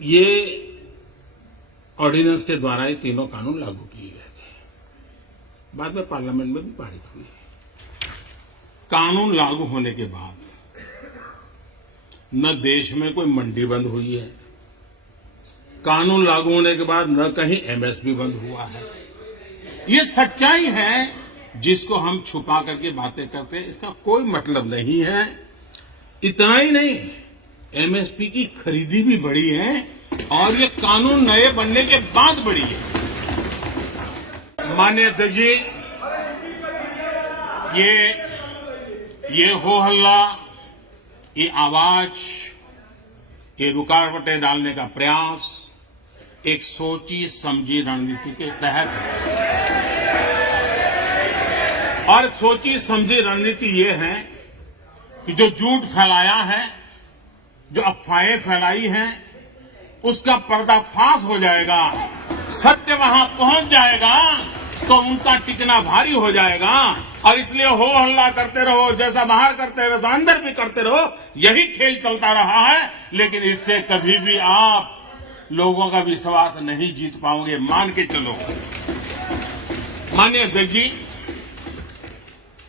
ये ऑर्डिनेंस के द्वारा ये तीनों कानून लागू किए गए थे। बाद में पार्लियामेंट में भी पारित हुए। कानून लागू होने के बाद न देश में कोई मंडी बंद हुई है, कानून लागू होने के बाद न कहीं एमएसपी बंद हुआ है। ये सच्चाई है जिसको हम छुपा करके बातें करते हैं, इसका कोई मतलब नहीं है। इतना ही नहीं, एमएसपी की खरीदी भी बढ़ी है और ये कानून नए बनने के बाद बढ़ी है। माननीय अध्यक्ष जी, ये हो हल्ला, ये आवाज, ये रुकावटें डालने का प्रयास एक सोची समझी रणनीति के तहत है। और सोची समझी रणनीति ये है कि जो झूठ फैलाया है, जो अफवाहें फैलाई हैं, उसका पर्दाफाश हो जाएगा, सत्य वहां पहुंच जाएगा तो उनका टिकना भारी हो जाएगा। और इसलिए हो हल्ला करते रहो, जैसा बाहर करते रहो अंदर भी करते रहो, यही खेल चलता रहा है। लेकिन इससे कभी भी आप लोगों का विश्वास नहीं जीत पाओगे, मान के चलो। माननीय अध्यक्ष जी,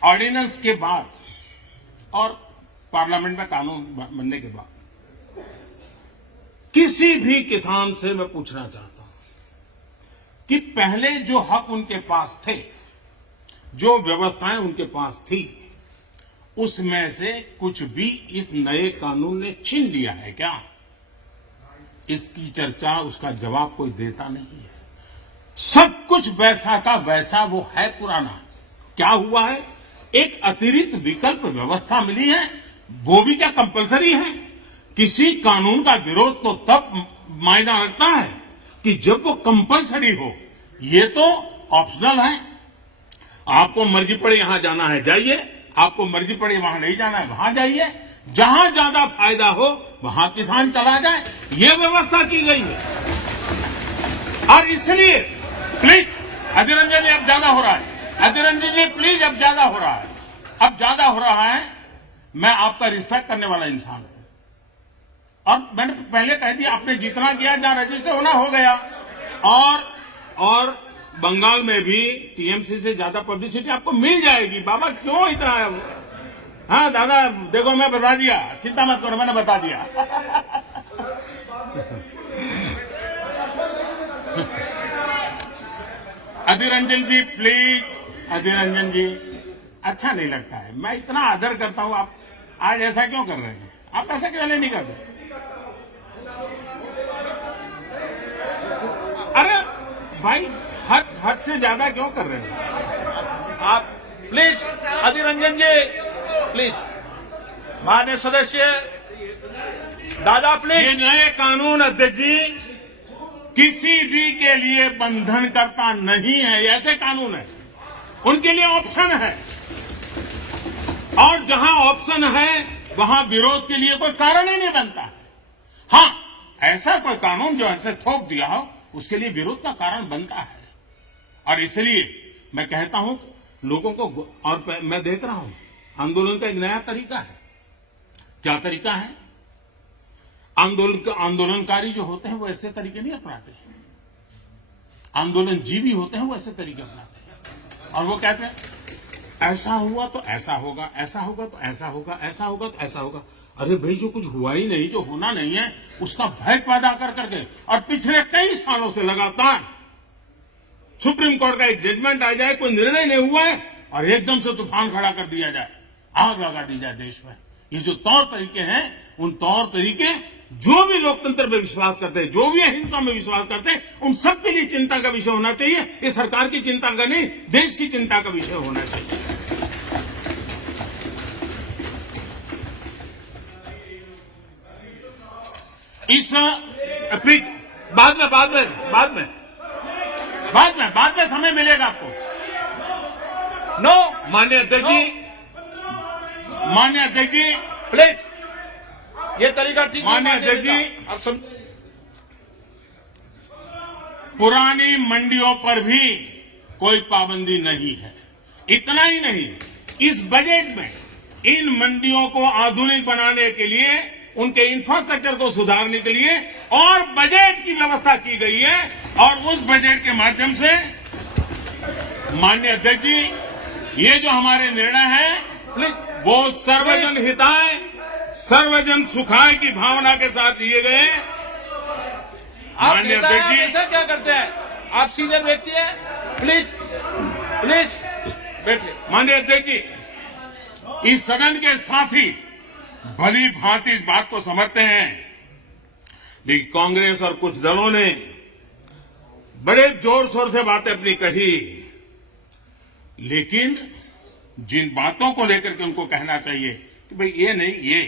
ऑर्डिनेंस के बाद और पार्लियामेंट में कानून बनने के बाद किसी भी किसान से मैं पूछना चाहता हूं कि पहले जो हक उनके पास थे, जो व्यवस्थाएं उनके पास थी, उसमें से कुछ भी इस नए कानून ने छीन लिया है क्या? इसकी चर्चा, उसका जवाब कोई देता नहीं है। सब कुछ वैसा का वैसा वो है पुराना। क्या हुआ है? एक अतिरिक्त विकल्प व्यवस्था मिली है, वो भी क्या कंपलसरी है? किसी कानून का विरोध तो तब मायना रखता है कि जब वो कंपलसरी हो। ये तो ऑप्शनल है। आपको मर्जी पड़े यहां जाना है जाइए, आपको मर्जी पड़े वहां नहीं जाना है वहां जाइए, जहां ज्यादा फायदा हो वहां किसान चला जाए, ये व्यवस्था की गई है। और इसलिए प्लीज अधीर रंजन जी, अब ज्यादा हो रहा है। अधीर रंजन जी प्लीज, अब ज्यादा हो रहा है, अब ज्यादा हो रहा है। मैं आपका रिस्पेक्ट करने वाला इंसान हूं और मैंने पहले कह दिया, आपने जितना किया, जहां रजिस्टर होना हो गया। और बंगाल में भी टीएमसी से ज्यादा पब्लिसिटी आपको मिल जाएगी। बाबा क्यों इतना है? हाँ दादा, देखो मैं बता दिया, चिंता मत करो, मैंने बता दिया। अधीर रंजन जी प्लीज, अधीर रंजन जी, अच्छा नहीं लगता है। मैं इतना आदर करता हूं, आप आज ऐसा क्यों कर रहे हैं? आप ऐसा क्यों नहीं करते? अरे भाई, हद से ज्यादा क्यों कर रहे हैं आप? Please Adhir Ranjan ji, please. माननीय सदस्य दादा प्लीज। ये नए कानून अध्यक्ष जी किसी भी के लिए बंधन करता नहीं है। ऐसे कानून है, उनके लिए ऑप्शन है, और जहां ऑप्शन है वहां विरोध के लिए कोई कारण ही नहीं बनता है। हां, ऐसा कोई कानून जो ऐसे थोप दिया हो, उसके लिए विरोध का कारण बनता है। और इसलिए मैं कहता हूं लोगों को, और मैं देख रहा हूं आंदोलन का एक नया तरीका है। क्या तरीका है? आंदोलनकारी जो होते हैं वो ऐसे तरीके नहीं अपनाते हैं। आंदोलन जीवी होते हैं वो ऐसे तरीके अपनाते हैं। और वो कहते हैं ऐसा हुआ तो ऐसा होगा, ऐसा होगा तो ऐसा होगा, ऐसा होगा तो ऐसा होगा। अरे भाई, जो कुछ हुआ ही नहीं, जो होना नहीं है, उसका भय पैदा कर करके, और पिछले कई सालों से लगातार सुप्रीम कोर्ट का एक जजमेंट आ जाए, कोई निर्णय नहीं हुआ है, और एकदम से तूफान खड़ा कर दिया जाए, आग लगा दी जाए देश में। ये जो तौर तरीके हैं, उन तौर तरीके जो भी लोकतंत्र में विश्वास करते हैं, जो भी अहिंसा में विश्वास करते हैं, उन सबके लिए चिंता का विषय होना चाहिए। ये सरकार की चिंता का नहीं, देश की चिंता का विषय होना चाहिए। इस प्लीज, बाद में समय मिलेगा आपको। नो माननीय अध्यक्ष जी प्लीज, ये तरीका ठीक नहीं। माननीय अध्यक्ष जी, आप सुन। पुरानी मंडियों पर भी कोई पाबंदी नहीं है। इतना ही नहीं, इस बजट में इन मंडियों को आधुनिक बनाने के लिए उनके इंफ्रास्ट्रक्चर को सुधारने के लिए और बजट की व्यवस्था की गई है और उस बजट के माध्यम से माननीय अध्यक्ष जी ये जो हमारे निर्णय है वो सर्वजन हिताय सर्वजन सुखाय की भावना के साथ लिए गए हैं। आप माननीय नेता हैं, अध्यक्ष जी आप ऐसा क्या करते हैं? आप सीनियर व्यक्ति हैं, प्लीज प्लीज बैठिए। माननीय अध्यक्ष जी इस सदन के साथी भली भांति इस बात को समझते हैं लेकिन कांग्रेस और कुछ दलों ने बड़े जोर शोर से बातें अपनी कही, लेकिन जिन बातों को लेकर के उनको कहना चाहिए कि भाई ये नहीं, ये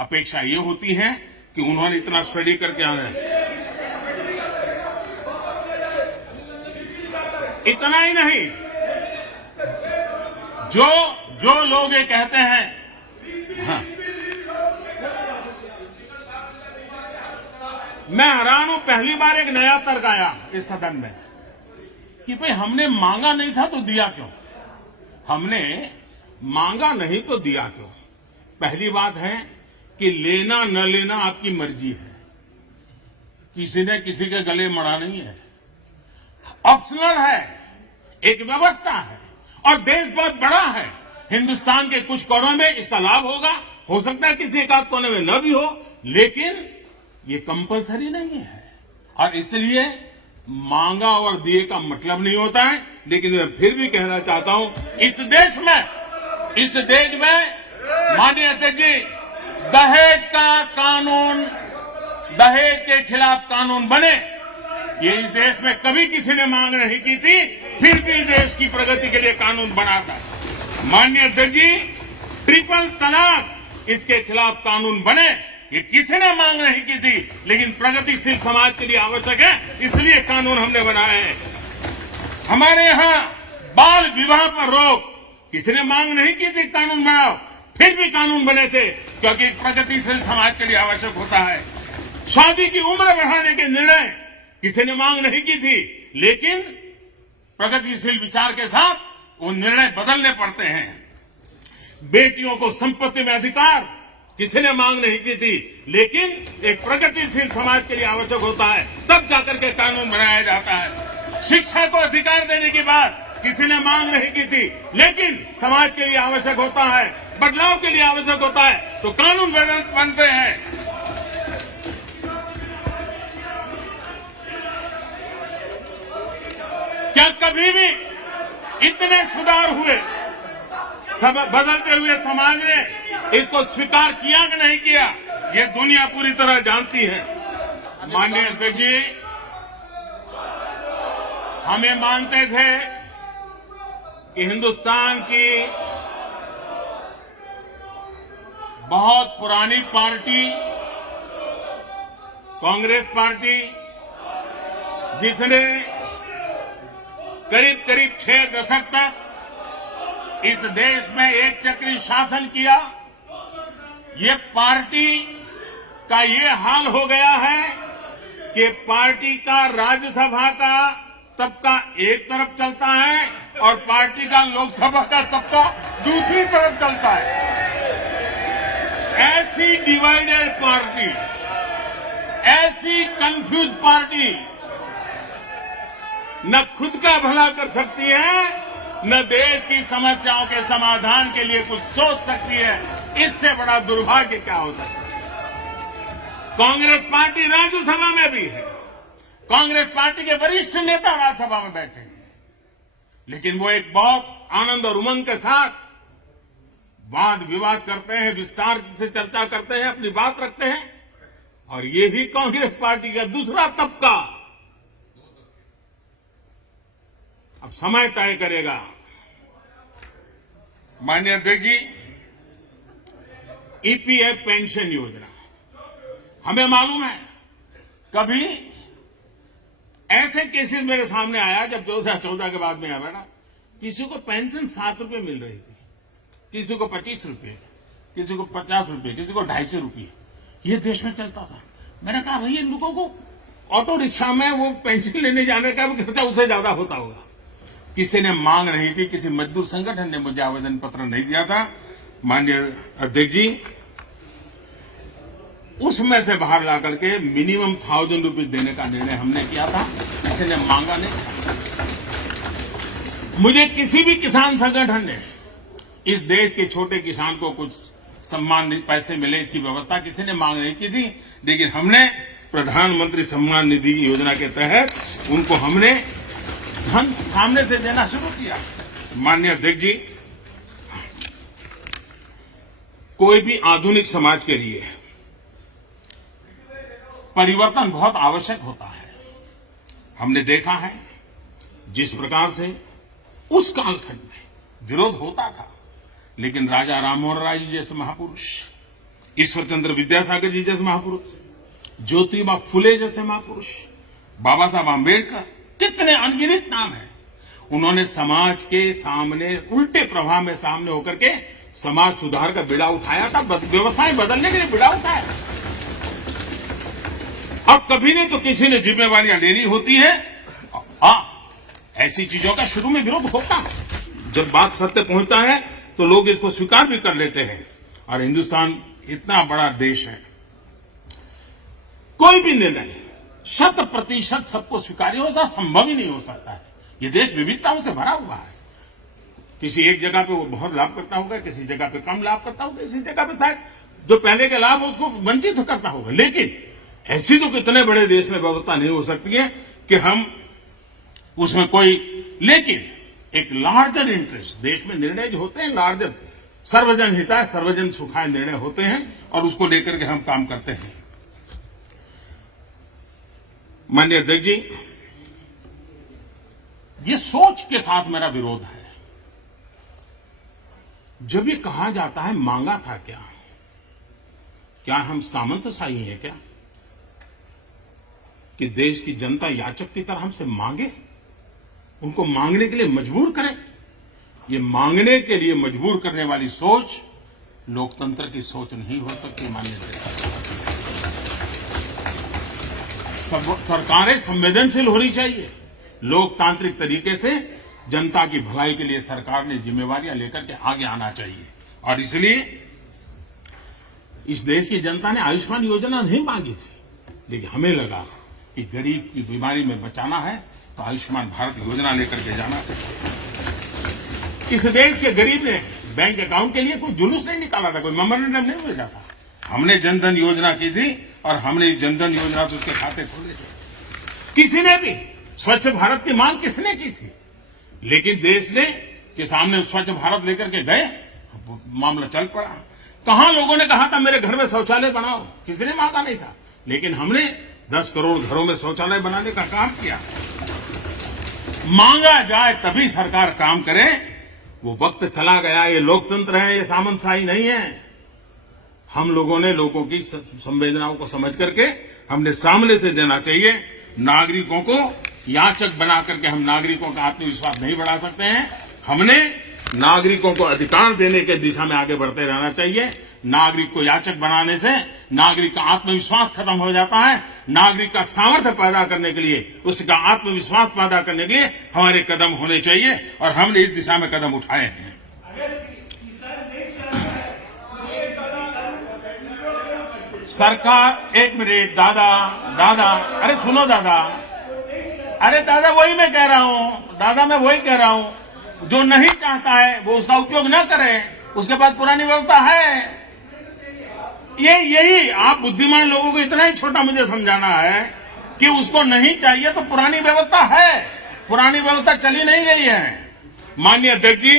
अपेक्षा ये होती है कि उन्होंने इतना स्टडी करके आना है। इतना ही नहीं, जो लोग ये कहते हैं, हाँ, मैं हैरान हूं, पहली बार एक नया तर्क आया इस सदन में कि भाई हमने मांगा नहीं था तो दिया क्यों? हमने मांगा नहीं तो दिया क्यों? पहली बात है कि लेना न लेना आपकी मर्जी है, किसी ने किसी के गले मड़ा नहीं है, ऑप्शनल है, एक व्यवस्था है और देश बहुत बड़ा है। हिंदुस्तान के कुछ कोनों में इसका लाभ होगा, हो सकता है किसी एक आध कोने में न भी हो, लेकिन ये कंपलसरी नहीं है और इसलिए मांगा और दिए का मतलब नहीं होता है। लेकिन मैं फिर भी कहना चाहता हूं इस देश में माननीय अध्यक्ष जी दहेज का कानून, दहेज के खिलाफ कानून बने, ये इस देश में कभी किसी ने मांग नहीं की थी, फिर भी देश की प्रगति के लिए कानून बना था। माननीय अध्यक्ष जी ट्रिपल तलाक इसके खिलाफ कानून बने, ये किसी ने मांग नहीं की थी, लेकिन प्रगतिशील समाज के लिए आवश्यक है, इसलिए कानून हमने बनाए हैं। हमारे यहां बाल विवाह पर रोक किसी ने मांग नहीं की थी, कानून बनाओ, फिर भी कानून बने थे क्योंकि प्रगतिशील समाज के लिए आवश्यक होता है। शादी की उम्र बढ़ाने के निर्णय किसी ने मांग नहीं की थी, लेकिन प्रगतिशील विचार के साथ वो निर्णय बदलने पड़ते हैं। बेटियों को संपत्ति में अधिकार किसी ने मांग नहीं की थी, लेकिन एक प्रगतिशील समाज के लिए आवश्यक होता है, तब जाकर के कानून बनाया जाता है। शिक्षा को अधिकार देने की बात किसी ने मांग नहीं की थी, लेकिन समाज के लिए आवश्यक होता है, बदलाव के लिए आवश्यक होता है, तो कानून बनते हैं। क्या कभी भी इतने सुधार हुए, सब बदलते हुए समाज ने इसको स्वीकार किया कि नहीं किया, ये दुनिया पूरी तरह जानती है। माननीय अध्यक्ष जी हमें मानते थे कि हिंदुस्तान की बहुत पुरानी पार्टी कांग्रेस पार्टी, जिसने करीब करीब 6 दशक तक इस देश में एक चक्री शासन किया, ये पार्टी का ये हाल हो गया है कि पार्टी का राज्यसभा का तबका एक तरफ चलता है और पार्टी का लोकसभा का तबका दूसरी तरफ चलता है। ऐसी डिवाइडेड पार्टी, ऐसी कंफ्यूज पार्टी न खुद का भला कर सकती है, न देश की समस्याओं के समाधान के लिए कुछ सोच सकती है। इससे बड़ा दुर्भाग्य क्या हो सकता है? कांग्रेस पार्टी राज्यसभा में भी है, कांग्रेस पार्टी के वरिष्ठ नेता राज्यसभा में बैठे हैं, लेकिन वो एक बहुत आनंद और उमंग के साथ वाद विवाद करते हैं, विस्तार से चर्चा करते हैं, अपनी बात रखते हैं। और यही कांग्रेस पार्टी का दूसरा तबका अब समय तय करेगा। माननीय अध्यक्ष जी ईपीएफ पेंशन योजना, हमें मालूम है कभी ऐसे केसेस मेरे सामने आया जब 2014 के बाद में आया बेटा, किसी को पेंशन 7 रुपए मिल रही थी, किसी को 25 रुपए, किसी को 50 रुपए, किसी को 250 रुपए, ये देश में चलता था। मैंने कहा भाई इन लोगों को ऑटो रिक्शा में वो पेंशन लेने जाने का भी खर्चा उससे ज्यादा होता होगा। किसी ने मांग नहीं थी, किसी मजदूर संगठन ने मुझे आवेदन पत्र नहीं दिया था। माननीय अध्यक्ष जी उसमें से बाहर ला करके मिनिमम 1000 रुपीज देने का निर्णय हमने किया था। किसी ने मांगा नहीं। मुझे किसी भी किसान संगठन ने इस देश के छोटे किसान को कुछ सम्मान पैसे मिले इसकी व्यवस्था किसी ने मांग नहीं की थी, लेकिन हमने प्रधानमंत्री सम्मान निधि योजना के तहत उनको हमने धन सामने से देना शुरू किया। माननीय अध्यक्ष जी, कोई भी आधुनिक समाज के लिए परिवर्तन बहुत आवश्यक होता है। हमने देखा है जिस प्रकार से उस कालखंड में विरोध होता था, लेकिन राजा राममोहन राय जी जैसे महापुरुष, ईश्वर चंद्र विद्यासागर जी जैसे महापुरुष, ज्योतिबा फुले जैसे महापुरुष, बाबा साहब आंबेडकर, कितने अनगिनत नाम हैं। उन्होंने समाज के सामने उल्टे प्रभाव में सामने होकर के समाज सुधार का बीड़ा उठाया था, व्यवस्थाएं बदलने के लिए बीड़ा उठाया। अब कभी नहीं तो किसी ने जिम्मेवारियां लेनी होती है। हाँ, ऐसी चीजों का शुरू में विरोध होता है, जब बात सत्य पहुंचता है तो लोग इसको स्वीकार भी कर लेते हैं। और हिंदुस्तान इतना बड़ा देश है, कोई भी निर्णय 100% सबको स्वीकार्य हो सकता, संभव ही नहीं हो सकता है। ये देश विविधताओं से भरा हुआ है। किसी एक जगह पे वो बहुत लाभ करता होगा, किसी जगह पे कम लाभ करता होगा, किसी जगह पे शायद जो पहले के लाभ उसको वंचित करता होगा। लेकिन ऐसी तो कितने बड़े देश में व्यवस्था नहीं हो सकती है कि हम उसमें कोई, लेकिन एक लार्जर इंटरेस्ट, देश में निर्णय जो होते हैं लार्जर, सर्वजन हिताय सर्वजन सुखाय निर्णय होते हैं और उसको लेकर के हम काम करते हैं। माननीय अध्यक्ष जी, ये सोच के साथ मेरा विरोध है। जब ये कहा जाता है मांगा था क्या हम सामंतशाही हैं क्या कि देश की जनता याचक की तरह हमसे मांगे, उनको मांगने के लिए मजबूर करें? ये मांगने के लिए मजबूर करने वाली सोच लोकतंत्र की सोच नहीं हो सकती। माननीय सरकारें संवेदनशील होनी चाहिए। लोकतांत्रिक तरीके से जनता की भलाई के लिए सरकार ने जिम्मेवारियां लेकर के आगे आना चाहिए। और इसलिए इस देश की जनता ने आयुष्मान योजना नहीं मांगी थी, लेकिन हमें लगा कि गरीब की बीमारी में बचाना है तो आयुष्मान भारत योजना लेकर के जाना चाहिए। इस देश के गरीब ने बैंक अकाउंट के लिए कोई जुलूस नहीं निकाला था, कोई मेमोरेंडम नहीं भेजा था। हमने जनधन योजना की थी और हमने इस जनधन योजना से उसके खाते खोले थे। किसी ने भी स्वच्छ भारत की मांग किसने की थी, लेकिन देश ने के सामने स्वच्छ भारत लेकर के गए, मामला चल पड़ा। कहां लोगों ने कहा था मेरे घर में शौचालय बनाओ, किसी ने मांगा नहीं था, लेकिन हमने 10 करोड़ घरों में शौचालय बनाने का काम किया। मांगा जाए तभी सरकार काम करे, वो वक्त चला गया। ये लोकतंत्र है, ये सामंतशाही नहीं है। हम लोगों ने लोगों की संवेदनाओं को समझ करके हमने सामने से देना चाहिए। नागरिकों को याचक बना करके हम नागरिकों का आत्मविश्वास नहीं बढ़ा सकते हैं। हमने नागरिकों को अधिकार देने के दिशा में आगे बढ़ते रहना चाहिए। नागरिक को याचक बनाने से नागरिक का आत्मविश्वास खत्म हो जाता है। नागरिक का सामर्थ्य पैदा करने के लिए, उसका आत्मविश्वास पैदा करने के लिए हमारे कदम होने चाहिए और हमने इस दिशा में कदम उठाए हैं। सरकार, एक मिनट दादा, अरे सुनो दादा, अरे दादा वही मैं कह रहा हूं, दादा मैं वही कह रहा हूं, जो नहीं चाहता है वो उसका उपयोग न करे, उसके पास पुरानी व्यवस्था है। यही आप बुद्धिमान लोगों को इतना ही छोटा मुझे समझाना है कि उसको नहीं चाहिए तो पुरानी व्यवस्था है, पुरानी व्यवस्था चली नहीं गई है। माननीय अध्यक्ष जी,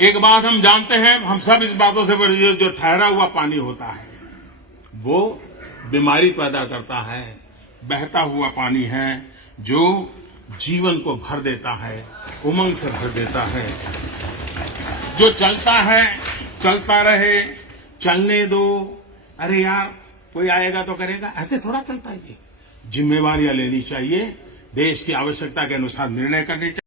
एक बात हम जानते हैं, हम सब इस बातों से, जो ठहरा हुआ पानी होता है वो बीमारी पैदा करता है। बहता हुआ पानी है जो जीवन को भर देता है, उमंग से भर देता है। जो चलता है चलता रहे, चलने दो, अरे यार कोई आएगा तो करेगा, ऐसे थोड़ा चलता है। ये जिम्मेवारियां लेनी चाहिए, देश की आवश्यकता के अनुसार निर्णय करने चाहिए।